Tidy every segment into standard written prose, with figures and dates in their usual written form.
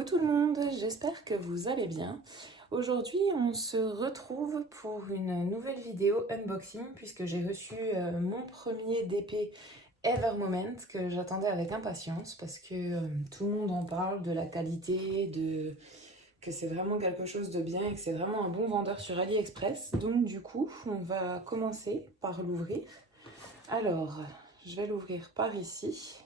Coucou tout le monde, j'espère que vous allez bien. Aujourd'hui, on se retrouve pour une nouvelle vidéo unboxing puisque j'ai reçu mon premier DP Ever Moment que j'attendais avec impatience parce que tout le monde en parle de la qualité, que c'est vraiment quelque chose de bien et que c'est vraiment un bon vendeur sur AliExpress. Donc du coup, on va commencer par l'ouvrir. Alors, je vais l'ouvrir par ici.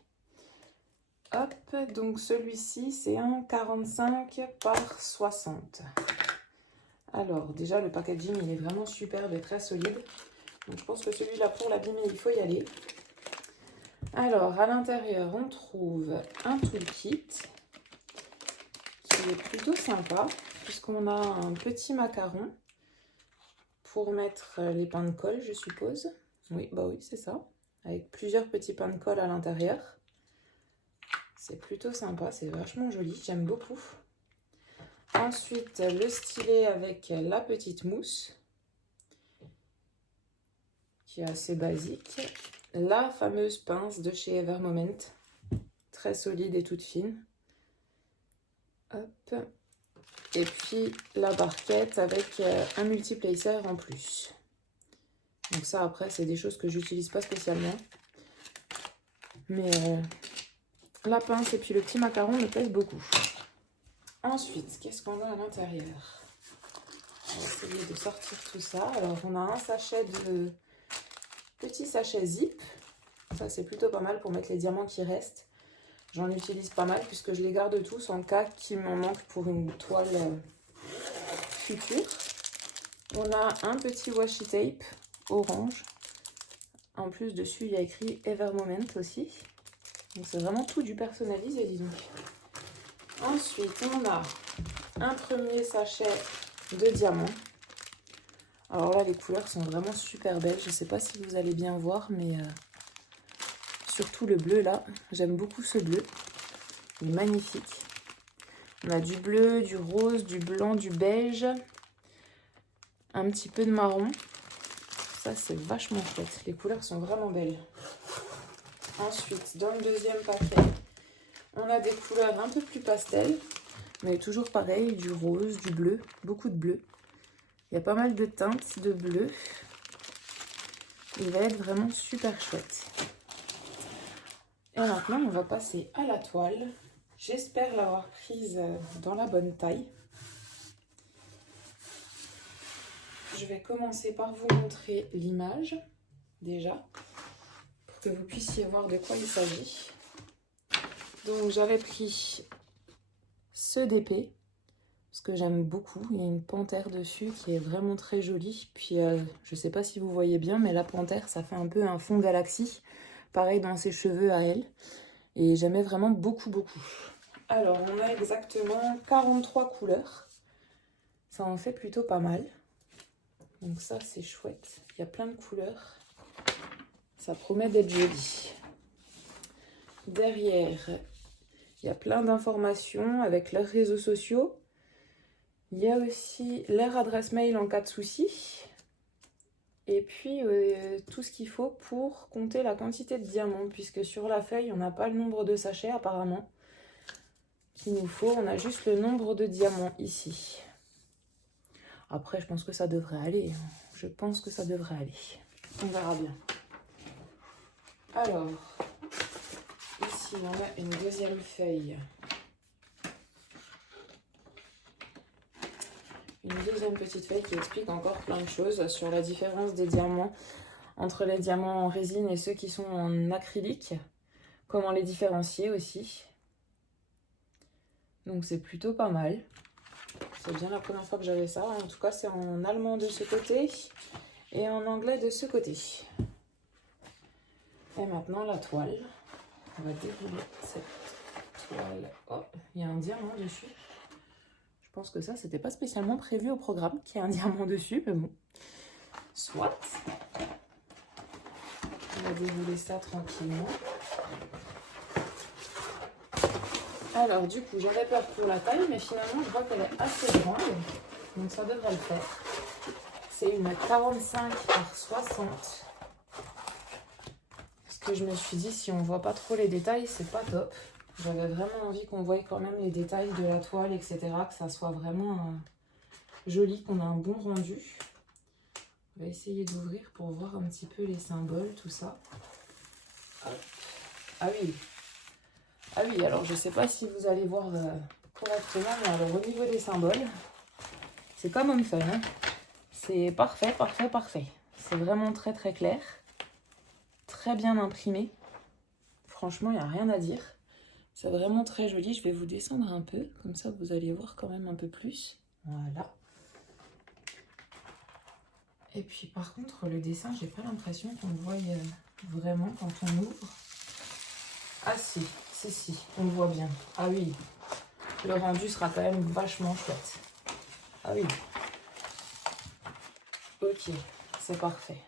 Hop, donc celui-ci c'est un 45 par 60. Alors déjà le packaging il est vraiment superbe et très solide. Donc je pense que celui-là pour l'abîmer il faut y aller. Alors à l'intérieur on trouve un toolkit qui est plutôt sympa puisqu'on a un petit macaron pour mettre les pains de colle je suppose. Oui, bah oui c'est ça. Avec plusieurs petits pains de colle à l'intérieur. C'est plutôt sympa, c'est vachement joli, j'aime beaucoup. Ensuite, le stylet avec la petite mousse, qui est assez basique. La fameuse pince de chez Ever Moment, très solide et toute fine. Hop. Et puis la barquette avec un multiplacer en plus. Donc ça, après, c'est des choses que j'utilise pas spécialement. Mais la pince et puis le petit macaron me plaisent beaucoup. Ensuite, qu'est-ce qu'on a à l'intérieur? On va essayer de sortir tout ça. Alors, on a un sachet de... petit sachet zip. Ça, c'est plutôt pas mal pour mettre les diamants qui restent. J'en utilise pas mal puisque je les garde tous en cas qu'il m'en manque pour une toile future. On a un petit washi tape orange. En plus, dessus, il y a écrit Ever Moment aussi. Donc, c'est vraiment tout du personnalisé, dis donc. Ensuite, on a un premier sachet de diamants. Alors là, les couleurs sont vraiment super belles. Je ne sais pas si vous allez bien voir, mais surtout le bleu là. J'aime beaucoup ce bleu. Il est magnifique. On a du bleu, du rose, du blanc, du beige. Un petit peu de marron. Ça, c'est vachement chouette. Les couleurs sont vraiment belles. Ensuite, dans le deuxième paquet, on a des couleurs un peu plus pastel. Mais toujours pareil, du rose, du bleu, beaucoup de bleu. Il y a pas mal de teintes de bleu. Il va être vraiment super chouette. Et maintenant, on va passer à la toile. J'espère l'avoir prise dans la bonne taille. Je vais commencer par vous montrer l'image, déjà, pour que vous puissiez voir de quoi il s'agit. Donc, j'avais pris ce DP, parce que j'aime beaucoup. Il y a une panthère dessus qui est vraiment très jolie. Puis, je ne sais pas si vous voyez bien, mais la panthère, ça fait un peu un fond galaxie. Pareil dans ses cheveux à elle. Et j'aimais vraiment beaucoup, beaucoup. Alors, on a exactement 43 couleurs. Ça en fait plutôt pas mal. Donc ça, c'est chouette. Il y a plein de couleurs. Ça promet d'être joli. Derrière, il y a plein d'informations avec leurs réseaux sociaux. Il y a aussi leur adresse mail en cas de souci. Et puis, tout ce qu'il faut pour compter la quantité de diamants. Puisque sur la feuille, on n'a pas le nombre de sachets apparemment qu'il nous faut. On a juste le nombre de diamants ici. Après, je pense que ça devrait aller. Je pense que ça devrait aller. On verra bien. Alors, ici, on a une deuxième feuille. Une deuxième petite feuille qui explique encore plein de choses sur la différence des diamants entre les diamants en résine et ceux qui sont en acrylique. Comment les différencier aussi. Donc, c'est plutôt pas mal. C'est bien la première fois que j'avais ça. En tout cas, c'est en allemand de ce côté et en anglais de ce côté. Et maintenant, la toile. On va dérouler cette toile. Oh, il y a un diamant dessus. Je pense que ça, c'était pas spécialement prévu au programme qu'il y ait un diamant dessus, mais bon. Soit. On va dérouler ça tranquillement. Alors, du coup, j'avais peur pour la taille, mais finalement, je vois qu'elle est assez grande. Donc, ça devrait le faire. C'est une 45 par 60. Parce que je me suis dit, si on voit pas trop les détails, c'est pas top. J'avais vraiment envie qu'on voie quand même les détails de la toile, etc. Que ça soit vraiment joli, qu'on a un bon rendu. On va essayer d'ouvrir pour voir un petit peu les symboles, tout ça. Hop. Ah oui. Ah oui, alors je sais pas si vous allez voir correctement, mais alors au niveau des symboles, c'est comme un fun, hein. C'est parfait, parfait, parfait. C'est vraiment très très clair. Très bien imprimé. Franchement, il n'y a rien à dire. C'est vraiment très joli. Je vais vous descendre un peu, comme ça vous allez voir quand même un peu plus. Voilà. Et puis par contre, le dessin, j'ai pas l'impression qu'on le voit vraiment quand on ouvre. Ah si, on le voit bien. Ah oui, le rendu sera quand même vachement chouette. Ah oui. Ok, c'est parfait.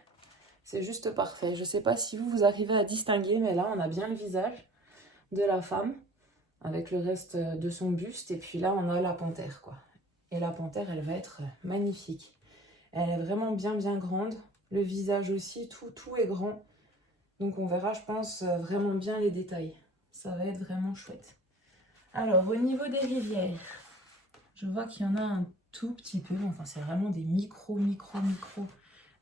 C'est juste parfait. Je sais pas si vous arrivez à distinguer, mais là, on a bien le visage de la femme avec le reste de son buste. Et puis là, on a la panthère, quoi. Et la panthère, elle va être magnifique. Elle est vraiment bien, bien grande. Le visage aussi, tout est grand. Donc on verra, je pense, vraiment bien les détails. Ça va être vraiment chouette. Alors, au niveau des rivières, je vois qu'il y en a un tout petit peu. Enfin, c'est vraiment des micro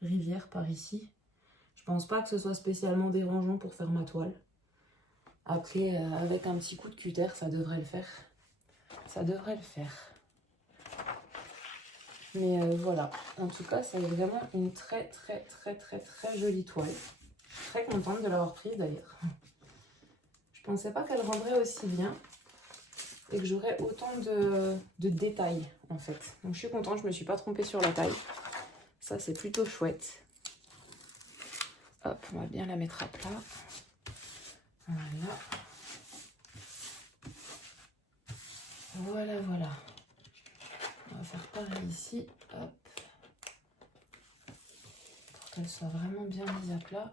rivières par ici. Je pense pas que ce soit spécialement dérangeant pour faire ma toile. Après, avec un petit coup de cutter, ça devrait le faire. Ça devrait le faire. Mais voilà. En tout cas, c'est vraiment une très jolie toile. Très contente de l'avoir prise d'ailleurs. Je pensais pas qu'elle rendrait aussi bien et que j'aurais autant de détails en fait. Donc je suis contente, je me suis pas trompée sur la taille. Ça c'est plutôt chouette. Hop, on va bien la mettre à plat. Voilà. Voilà. On va faire pareil ici. Hop. Pour qu'elle soit vraiment bien mise à plat.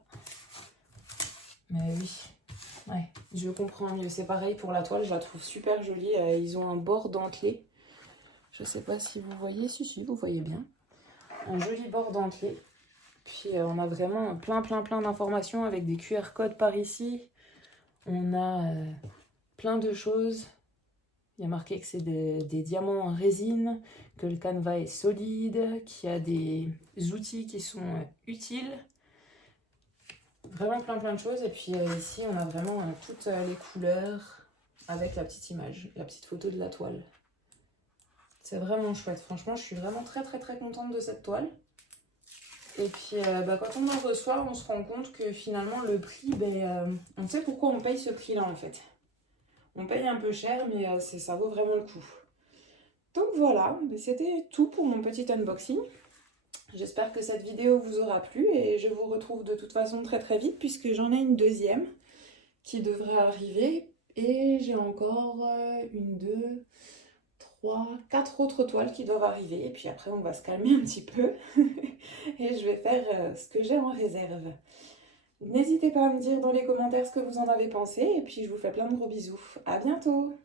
Mais oui. Ouais, je comprends mieux. C'est pareil pour la toile, je la trouve super jolie. Ils ont un bord dentelé. Je sais pas si vous voyez. Si, vous voyez bien. Un joli bord dentelé. Puis on a vraiment plein d'informations avec des QR codes par ici. On a plein de choses. Il y a marqué que c'est des diamants en résine, que le canevas est solide, qu'il y a des outils qui sont utiles. Vraiment plein de choses. Et puis ici, on a vraiment toutes les couleurs avec la petite image, la petite photo de la toile. C'est vraiment chouette. Franchement, je suis vraiment très contente de cette toile. Et puis, quand on en reçoit, on se rend compte que finalement, le prix, on sait pourquoi on paye ce prix-là, en fait. On paye un peu cher, mais ça vaut vraiment le coup. Donc voilà, c'était tout pour mon petit unboxing. J'espère que cette vidéo vous aura plu et je vous retrouve de toute façon très vite puisque j'en ai une deuxième qui devrait arriver. Et j'ai encore une, deux, trois, quatre autres toiles qui doivent arriver. Et puis après, on va se calmer un petit peu et je vais faire ce que j'ai en réserve. N'hésitez pas à me dire dans les commentaires ce que vous en avez pensé et puis je vous fais plein de gros bisous. À bientôt!